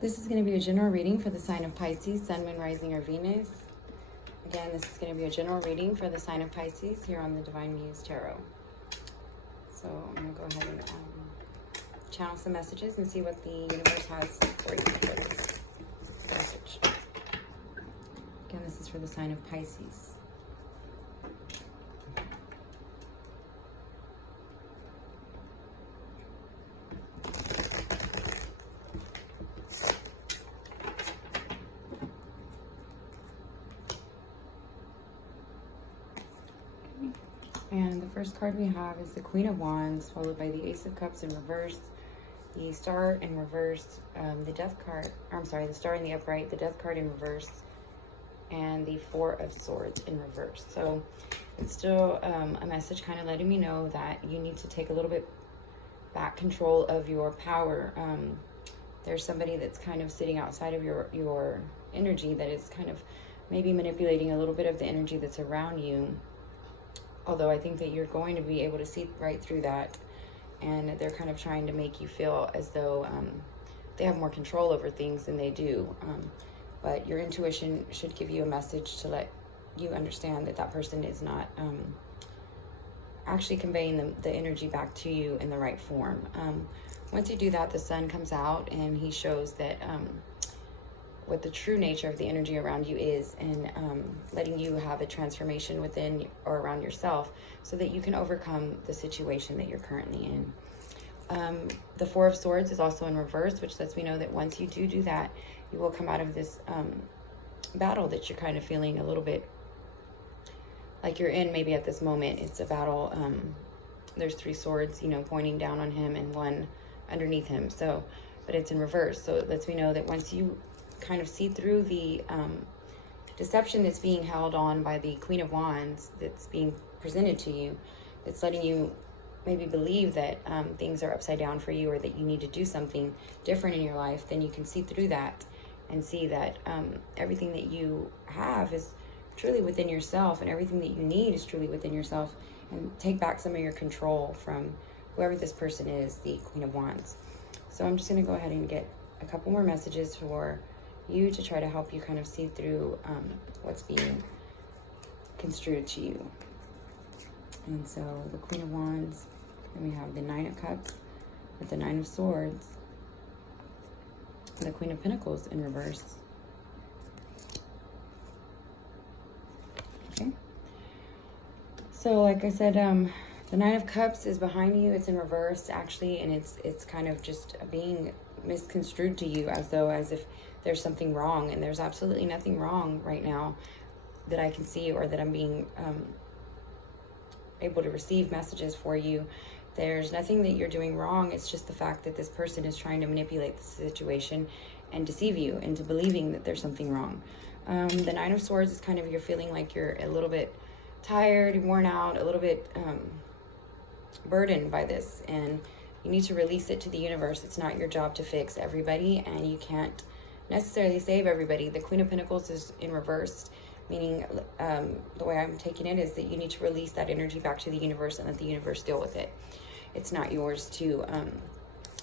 This is going to be a general reading for the sign of Pisces, Sun, Moon, Rising, or Venus. Again, this is going to be a general reading for the sign of Pisces here on the Divine Muse Tarot. So I'm going to go ahead and channel some messages and see what the universe has for you for this message. Again, this is for the sign of Pisces. And the first card we have is the Queen of Wands, followed by the Ace of Cups in reverse, the Star in reverse, the Death card, the Star in the upright, the Death card in reverse, and the Four of Swords in reverse. So it's still a message kind of letting me know that you need to take a little bit back control of your power. There's somebody that's kind of sitting outside of your energy that is kind of maybe manipulating a little bit of the energy that's around you. Although I think that you're going to be able to see right through that, and they're kind of trying to make you feel as though they have more control over things than they do. But your intuition should give you a message to let you understand that that person is not actually conveying the energy back to you in the right form. Once you do that, the Sun comes out and he shows that what the true nature of the energy around you is, and letting you have a transformation within or around yourself so that you can overcome the situation that you're currently in. The Four of Swords is also in reverse, which lets me know that once you do that, you will come out of this battle that you're kind of feeling a little bit like you're in maybe at this moment. It's a battle. There's three swords, pointing down on him and one underneath him. So, but it's in reverse. So it lets me know that once you kind of see through the deception that's being held on by the Queen of Wands that's being presented to you, it's letting you maybe believe that things are upside down for you, or that you need to do something different in your life, then you can see through that and see that everything that you have is truly within yourself, and everything that you need is truly within yourself, and take back some of your control from whoever this person is, the Queen of Wands. So I'm just going to go ahead and get a couple more messages for you to try to help you kind of see through what's being construed to you. And so the Queen of Wands, then we have the Nine of Cups with the Nine of Swords, the Queen of Pentacles in reverse. Okay. So like I said, the Nine of Cups is behind you. It's in reverse actually, and it's kind of just being misconstrued to you as if there's something wrong, and there's absolutely nothing wrong right now that I can see, or that I'm being able to receive messages for you. There's nothing that you're doing wrong. It's just the fact that this person is trying to manipulate the situation and deceive you into believing that there's something wrong. The Nine of Swords is kind of, you're feeling like you're a little bit tired, worn out, a little bit burdened by this, and you need to release it to the universe. It's not your job to fix everybody, and you can't necessarily save everybody. The Queen of Pentacles is in reverse, meaning the way I'm taking it is that you need to release that energy back to the universe and let the universe deal with it. It's not yours to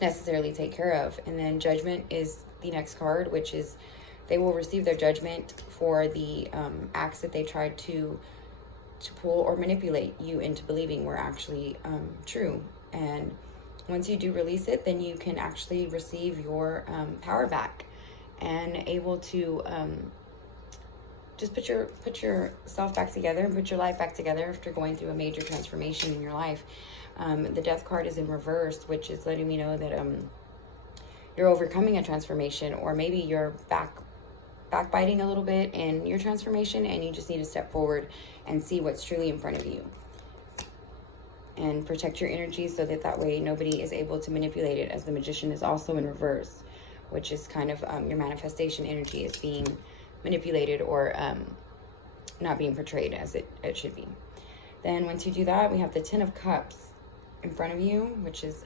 necessarily take care of. And then Judgment is the next card, which is they will receive their judgment for the acts that they tried to pull or manipulate you into believing were actually true. And once you do release it, then you can actually receive your power back, and able to just put yourself back together and put your life back together after going through a major transformation in your life. The Death card is in reverse, which is letting me know that you're overcoming a transformation, or maybe you're backbiting a little bit in your transformation, and you just need to step forward and see what's truly in front of you, and protect your energy so that way nobody is able to manipulate it, as the Magician is also in reverse, which is kind of your manifestation energy is being manipulated, or not being portrayed as it should be. Then once you do that, we have the Ten of Cups in front of you, which is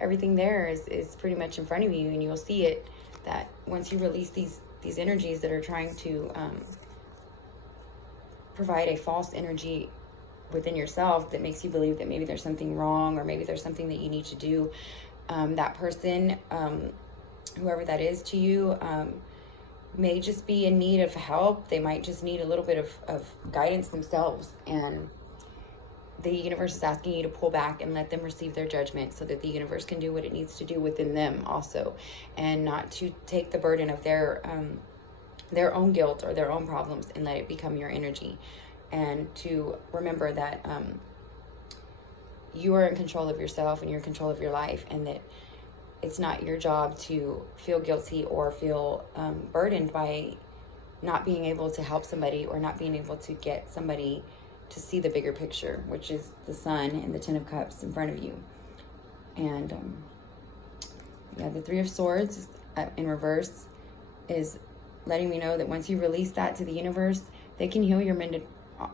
everything there is pretty much in front of you, and you'll see it, that once you release these energies that are trying to provide a false energy within yourself that makes you believe that maybe there's something wrong, or maybe there's something that you need to do, that person whoever that is to you, may just be in need of help. They might just need a little bit of guidance themselves, and the universe is asking you to pull back and let them receive their judgment so that the universe can do what it needs to do within them also, and not to take the burden of their own guilt or their own problems and let it become your energy. And to remember that you are in control of yourself and you're in control of your life, and that it's not your job to feel guilty or feel burdened by not being able to help somebody or not being able to get somebody to see the bigger picture, which is the Sun and the Ten of Cups in front of you. And yeah, the Three of Swords in reverse is letting me know that once you release that to the universe, they can heal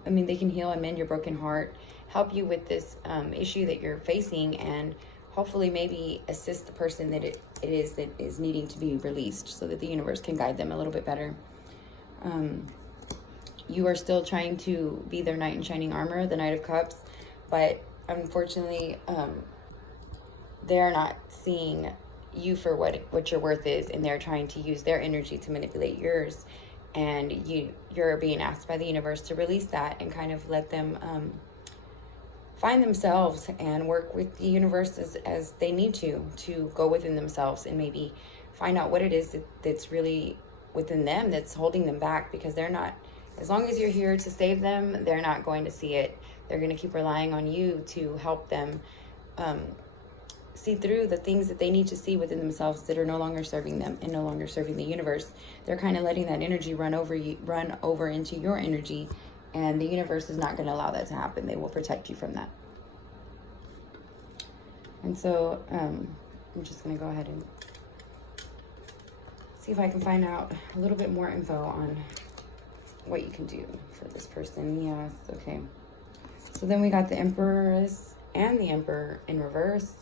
they can heal and mend your broken heart, help you with this issue that you're facing, and hopefully maybe assist the person that it is that is needing to be released, so that the universe can guide them a little bit better. You are still trying to be their knight in shining armor, the Knight of Cups, but unfortunately, they're not seeing you for what your worth is, and they're trying to use their energy to manipulate yours. And you're being asked by the universe to release that and kind of let them find themselves and work with the universe as they need to go within themselves and maybe find out what it is that's really within them that's holding them back, because they're not, as long as you're here to save them, they're not going to see it. They're going to keep relying on you to help them see through the things that they need to see within themselves that are no longer serving them and no longer serving the universe. They're kind of letting that energy run over into your energy, and the universe is not going to allow that to happen. They will protect you from that. And so I'm just going to go ahead and see if I can find out a little bit more info on what you can do for this person. Yes, okay. So then we got the Empress and the Emperor in reverse.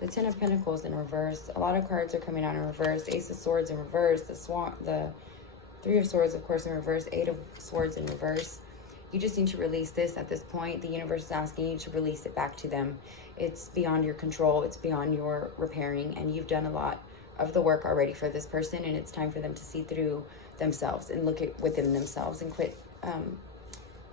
The Ten of Pentacles in reverse. A lot of cards are coming out in reverse. Ace of Swords in reverse. The Three of Swords, of course, in reverse. Eight of Swords in reverse. You just need to release this at this point. The universe is asking you to release it back to them. It's beyond your control. It's beyond your repairing. And you've done a lot of the work already for this person. And it's time for them to see through themselves and look at within themselves and quit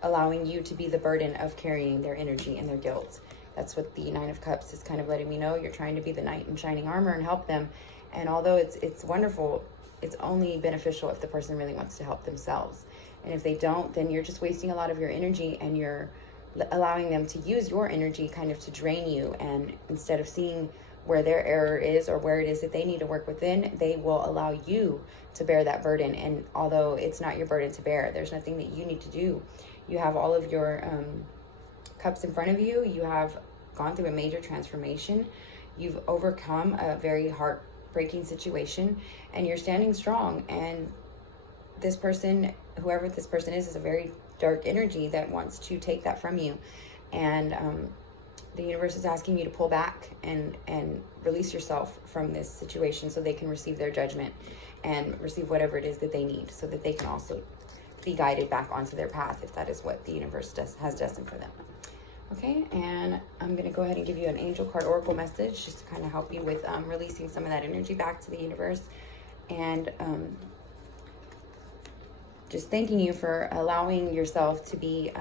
allowing you to be the burden of carrying their energy and their guilt. That's what the Nine of Cups is kind of letting me know. You're trying to be the knight in shining armor and help them. And although it's wonderful, it's only beneficial if the person really wants to help themselves. And if they don't, then you're just wasting a lot of your energy, and you're allowing them to use your energy kind of to drain you. And instead of seeing where their error is or where it is that they need to work within, they will allow you to bear that burden. And although it's not your burden to bear, there's nothing that you need to do. You have all of your cups in front of you. You have gone through a major transformation. You've overcome a very heartbreaking situation, and you're standing strong. And this person, whoever this person is a very dark energy that wants to take that from you. And the universe is asking you to pull back and release yourself from this situation so they can receive their judgment and receive whatever it is that they need, so that they can also be guided back onto their path if that is what the universe has destined for them. Okay, and I'm going to go ahead and give you an angel card oracle message just to kind of help you with releasing some of that energy back to the universe, and just thanking you for allowing yourself to be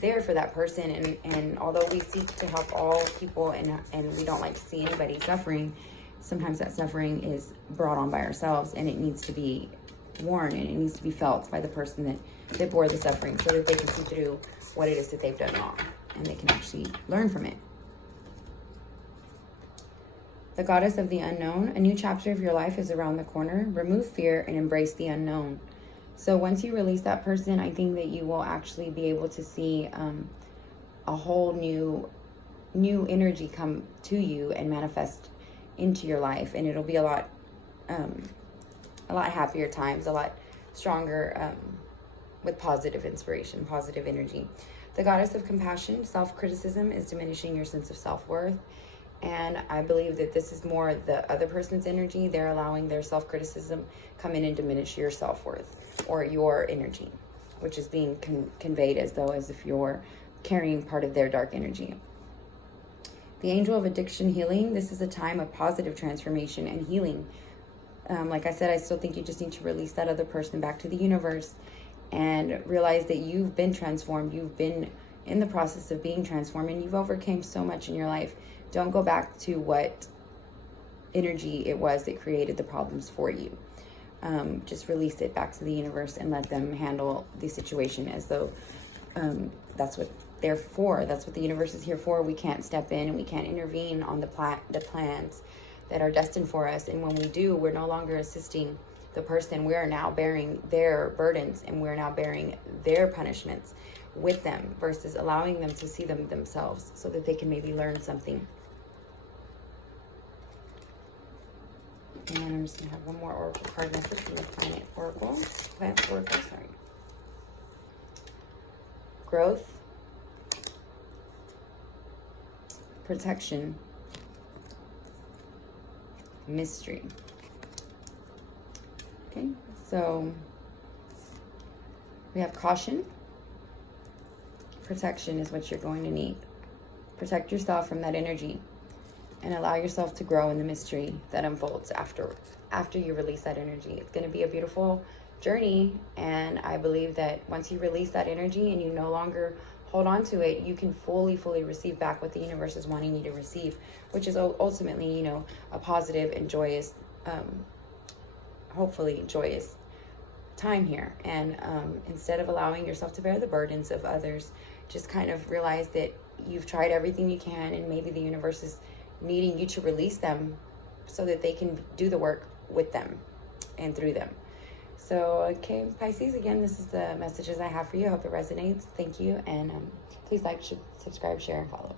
there for that person. And although we seek to help all people and we don't like to see anybody suffering, sometimes that suffering is brought on by ourselves, and it needs to be worn and it needs to be felt by the person that bore the suffering, so that they can see through what it is that they've done wrong and they can actually learn from it. The Goddess of the Unknown. A new chapter of your life is around the corner. Remove fear and embrace the unknown. So once you release that person, I think that you will actually be able to see a whole new energy come to you and manifest into your life, and it'll be a lot happier times, a lot stronger, with positive inspiration, positive energy. The Goddess of Compassion. Self-criticism is diminishing your sense of self-worth. And I believe that this is more the other person's energy. They're allowing their self-criticism come in and diminish your self-worth or your energy, which is being conveyed as if you're carrying part of their dark energy. The angel of addiction healing, this is a time of positive transformation and healing. Like I said, I still think you just need to release that other person back to the universe and realize that you've been transformed. You've been in the process of being transformed, and you've overcame so much in your life. Don't go back to what energy it was that created the problems for you. Just release it back to the universe and let them handle the situation as though that's what they're for. That's what the universe is here for. We can't step in and we can't intervene on the plans that are destined for us. And when we do, we're no longer assisting the person. We are now bearing their burdens, and we're now bearing their punishments with them, versus allowing them to see them themselves so that they can maybe learn something. And I'm just going to have one more oracle card message from the plant oracle. Growth, protection, mystery. Okay, so we have caution. Protection is what you're going to need. Protect yourself from that energy and allow yourself to grow in the mystery that unfolds after you release that energy. It's going to be a beautiful journey, and I believe that once you release that energy and you no longer hold on to it, you can fully receive back what the universe is wanting you to receive, which is ultimately, you know, a positive and joyous, hopefully joyous time here. And instead of allowing yourself to bear the burdens of others, just kind of realize that you've tried everything you can, and maybe the universe is needing you to release them so that they can do the work with them and through them. So, okay, Pisces, again, this is the messages I have for you. I hope it resonates. Thank you. And please like, subscribe, share, and follow.